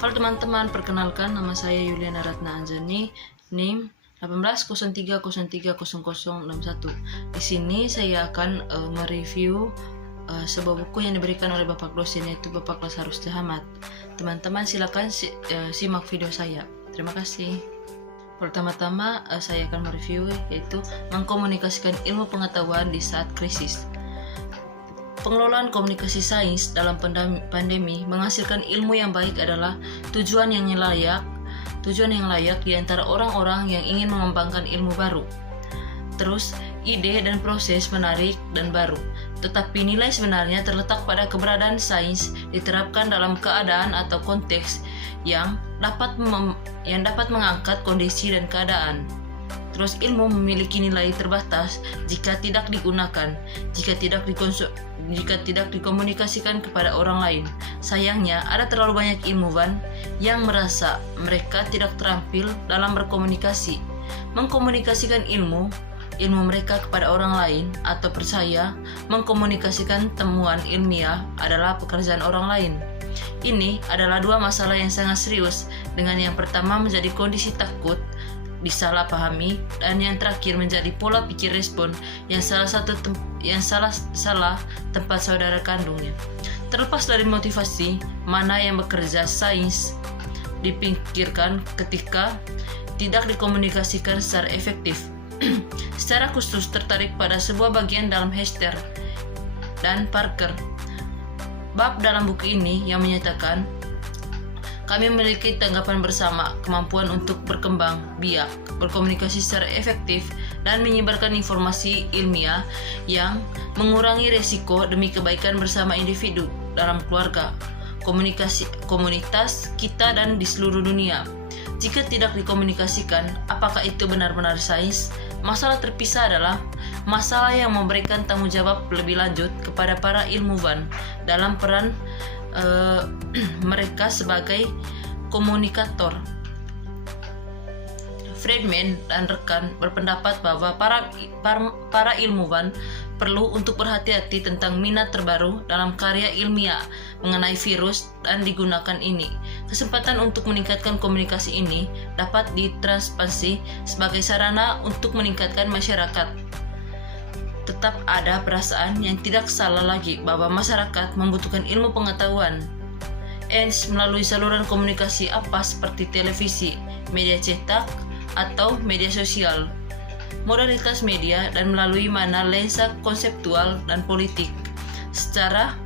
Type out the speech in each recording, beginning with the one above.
Halo teman-teman, perkenalkan nama saya Yuliana Ratna Anjani, NIM 1803030061. Di sini saya akan mereview sebuah buku yang diberikan oleh Bapak dosen, yaitu Bapak Lazarus Jahamat. Teman-teman silakan simak video saya. Terima kasih. Pertama-tama saya akan mereview yaitu mengkomunikasikan ilmu pengetahuan di saat krisis. Pengelolaan komunikasi sains dalam pandemi menghasilkan ilmu yang baik adalah tujuan yang layak di antara orang-orang yang ingin mengembangkan ilmu baru. Terus, ide dan proses menarik dan baru, tetapi nilai sebenarnya terletak pada keberadaan sains diterapkan dalam keadaan atau konteks yang dapat mengangkat kondisi dan keadaan. Terus, ilmu memiliki nilai terbatas jika tidak digunakan, jika tidak dikomunikasikan kepada orang lain. Sayangnya, ada terlalu banyak ilmuwan yang merasa mereka tidak terampil dalam berkomunikasi, mengkomunikasikan ilmu mereka kepada orang lain, atau percaya mengkomunikasikan temuan ilmiah adalah pekerjaan orang lain. Ini adalah dua masalah yang sangat serius, dengan yang pertama menjadi kondisi takut disalahpahami, dan yang terakhir menjadi pola pikir respon yang salah tempat saudara kandungnya. Terlepas dari motivasi mana yang bekerja, sains dipikirkan ketika tidak dikomunikasikan secara efektif. Secara khusus tertarik pada sebuah bagian dalam Hester dan Parker bab dalam buku ini yang menyatakan, kami memiliki tanggapan bersama, kemampuan untuk berkembang biak, berkomunikasi secara efektif, dan menyebarkan informasi ilmiah yang mengurangi resiko demi kebaikan bersama individu, dalam keluarga, komunitas kita, dan di seluruh dunia. Jika tidak dikomunikasikan, apakah itu benar-benar sains? Masalah terpisah adalah masalah yang memberikan tanggung jawab lebih lanjut kepada para ilmuwan dalam peran mereka sebagai komunikator. Friedman dan rekan berpendapat bahwa para ilmuwan perlu untuk berhati-hati tentang minat terbaru dalam karya ilmiah mengenai virus dan digunakan ini. Kesempatan untuk meningkatkan komunikasi ini dapat ditransparansi sebagai sarana untuk meningkatkan masyarakat. Tetap ada perasaan yang tidak salah lagi bahwa masyarakat membutuhkan ilmu pengetahuan melalui saluran komunikasi apa seperti televisi, media cetak, atau media sosial, modalitas media, dan melalui mana lensa konseptual dan politik. Secara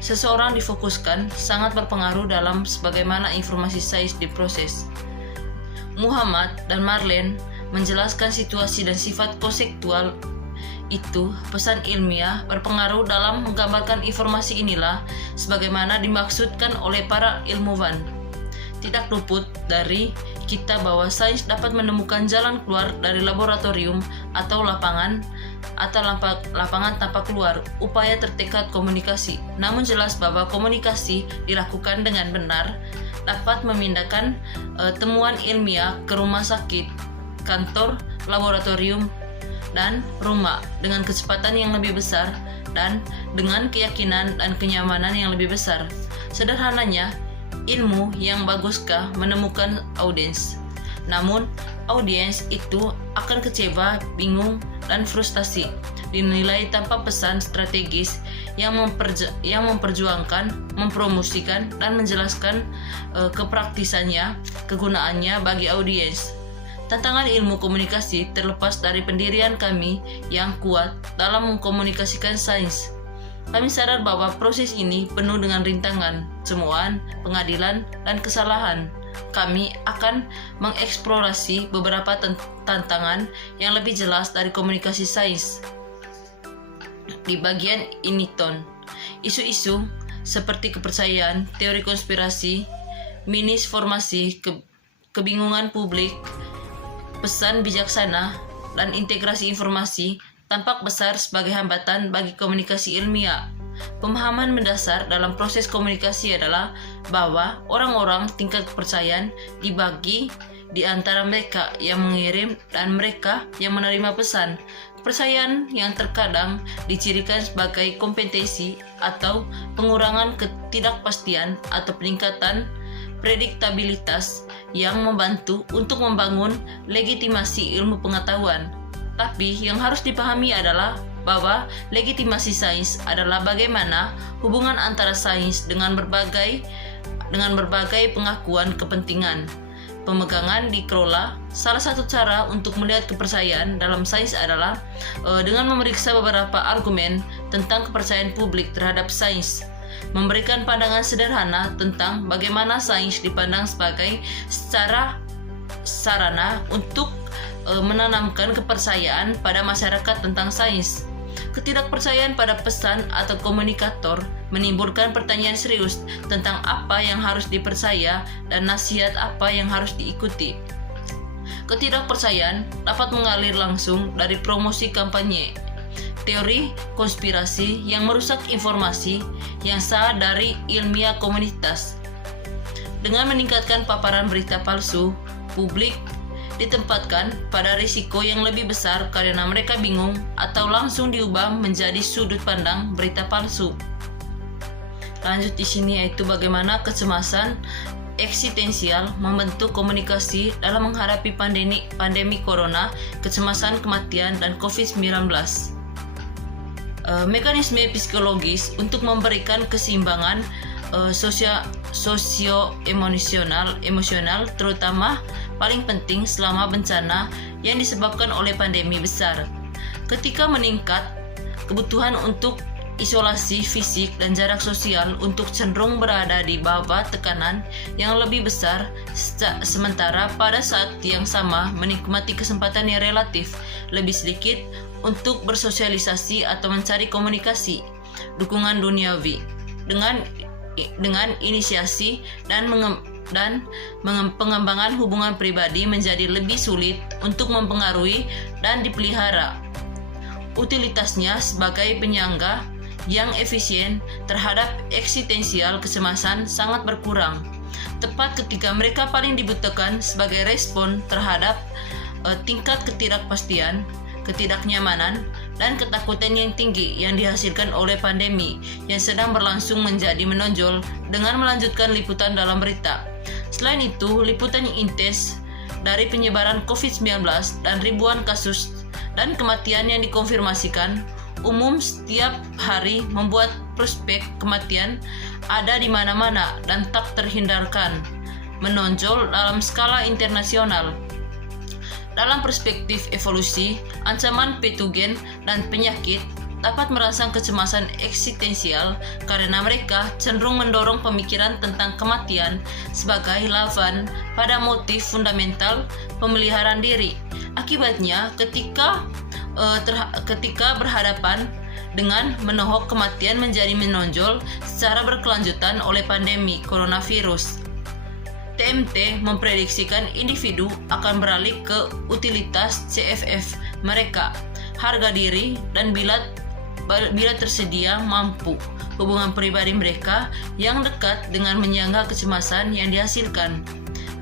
seseorang difokuskan sangat berpengaruh dalam sebagaimana informasi sains diproses. Muhammad dan Marlene menjelaskan situasi dan sifat konseptual itu. Pesan ilmiah berpengaruh dalam menggambarkan informasi inilah sebagaimana dimaksudkan oleh para ilmuwan. Tidak luput dari kita bahwa sains dapat menemukan jalan keluar dari laboratorium atau lapangan tanpa keluar. Upaya tertekad komunikasi, namun jelas bahwa komunikasi dilakukan dengan benar dapat memindahkan temuan ilmiah ke rumah sakit, kantor, laboratorium, dan rumah dengan kecepatan yang lebih besar dan dengan keyakinan dan kenyamanan yang lebih besar. Sederhananya, ilmu yang baguskah menemukan audiens, namun audiens itu akan kecewa, bingung, dan frustasi, dinilai tanpa pesan strategis yang memperjuangkan, mempromosikan, dan menjelaskan kepraktisannya, kegunaannya bagi audiens. Tantangan ilmu komunikasi terlepas dari pendirian kami yang kuat dalam mengkomunikasikan sains. Kami sadar bahwa proses ini penuh dengan rintangan, cemoan, pengadilan, dan kesalahan. Kami akan mengeksplorasi beberapa tantangan yang lebih jelas dari komunikasi sains. Di bagian ini, isu-isu seperti kepercayaan, teori konspirasi, misinformasi, kebingungan publik, pesan bijaksana, dan integrasi informasi tampak besar sebagai hambatan bagi komunikasi ilmiah. Pemahaman mendasar dalam proses komunikasi adalah bahwa orang-orang tingkat kepercayaan dibagi di antara mereka yang mengirim dan mereka yang menerima pesan. Kepercayaan yang terkadang dicirikan sebagai kompetensi atau pengurangan ketidakpastian atau peningkatan prediktabilitas yang membantu untuk membangun legitimasi ilmu pengetahuan. Tapi yang harus dipahami adalah bahwa legitimasi sains adalah bagaimana hubungan antara sains dengan berbagai pengakuan kepentingan. Pemegangan dikelola. Salah satu cara untuk melihat kepercayaan dalam sains adalah dengan memeriksa beberapa argumen tentang kepercayaan publik terhadap sains, memberikan pandangan sederhana tentang bagaimana sains dipandang sebagai sarana untuk menanamkan kepercayaan pada masyarakat tentang sains. Ketidakpercayaan pada pesan atau komunikator menimbulkan pertanyaan serius tentang apa yang harus dipercaya dan nasihat apa yang harus diikuti. Ketidakpercayaan dapat mengalir langsung dari promosi kampanye, teori konspirasi yang merusak informasi yang sah dari ilmiah komunitas. Dengan meningkatkan paparan berita palsu, publik ditempatkan pada risiko yang lebih besar karena mereka bingung atau langsung diubah menjadi sudut pandang berita palsu. Lanjut di sini yaitu bagaimana kecemasan eksistensial membentuk komunikasi dalam menghadapi pandemi corona, kecemasan kematian, dan COVID-19. Mekanisme psikologis untuk memberikan keseimbangan emosional terutama paling penting selama bencana yang disebabkan oleh pandemi besar. Ketika meningkat, kebutuhan untuk isolasi fisik dan jarak sosial untuk cenderung berada di bawah tekanan yang lebih besar, sementara pada saat yang sama menikmati kesempatan yang relatif lebih sedikit untuk bersosialisasi atau mencari komunikasi, dukungan duniawi dengan inisiasi dan pengembangan hubungan pribadi menjadi lebih sulit untuk mempengaruhi dan dipelihara. Utilitasnya sebagai penyangga yang efisien terhadap eksistensial kecemasan sangat berkurang, tepat ketika mereka paling dibutuhkan sebagai respon terhadap tingkat ketidakpastian, ketidaknyamanan, dan ketakutan yang tinggi yang dihasilkan oleh pandemi yang sedang berlangsung menjadi menonjol dengan melanjutkan liputan dalam berita. Selain itu, liputan yang intens dari penyebaran COVID-19 dan ribuan kasus dan kematian yang dikonfirmasikan umum setiap hari membuat prospek kematian ada di mana-mana dan tak terhindarkan, menonjol dalam skala internasional. Dalam perspektif evolusi, ancaman patogen dan penyakit dapat merangsang kecemasan eksistensial karena mereka cenderung mendorong pemikiran tentang kematian sebagai lawan pada motif fundamental pemeliharaan diri. Akibatnya, ketika berhadapan dengan menohok kematian menjadi menonjol secara berkelanjutan oleh pandemi coronavirus. TMT memprediksikan individu akan beralih ke utilitas CFF mereka, harga diri, dan bila tersedia mampu, hubungan pribadi mereka yang dekat dengan menyangga kecemasan yang dihasilkan.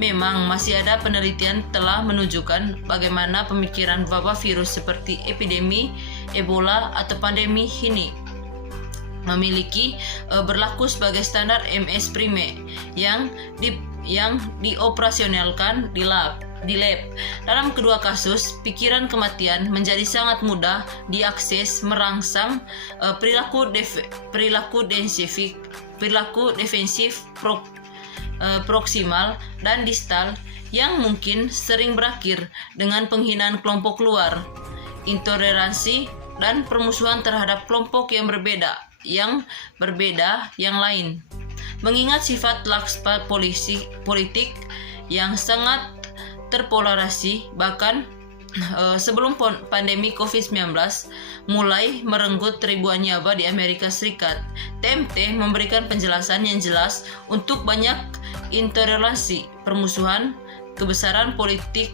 Memang masih ada penelitian telah menunjukkan bagaimana pemikiran wabah virus seperti epidemi, Ebola, atau pandemi ini memiliki berlaku sebagai standar MS Prime yang dioperasionalkan di lab. Dalam kedua kasus, pikiran kematian menjadi sangat mudah diakses, merangsang perilaku defensif proksimal dan distal yang mungkin sering berakhir dengan penghinaan kelompok luar, intoleransi, dan permusuhan terhadap kelompok yang berbeda yang lain. Mengingat sifat lakspa politik yang sangat terpolarisasi, bahkan sebelum pandemi COVID-19 mulai merenggut ribuan nyawa di Amerika Serikat, TMT memberikan penjelasan yang jelas untuk banyak intoleransi, permusuhan, kebesaran politik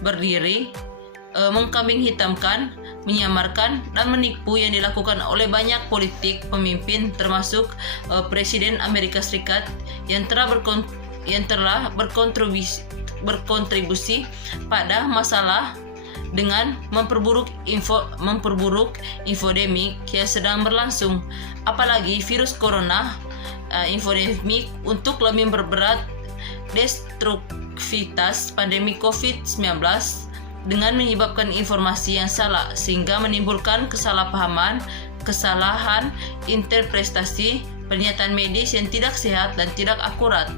berdiri, mengkambing hitamkan, menyamarkan, dan menipu yang dilakukan oleh banyak politik pemimpin termasuk Presiden Amerika Serikat yang telah berkontribusi pada masalah dengan memperburuk infodemik yang sedang berlangsung. Apalagi virus corona infodemik untuk lebih berberat destruktivitas pandemi COVID-19 dengan menyebabkan informasi yang salah sehingga menimbulkan kesalahpahaman, kesalahan interpretasi, pernyataan medis yang tidak sehat dan tidak akurat.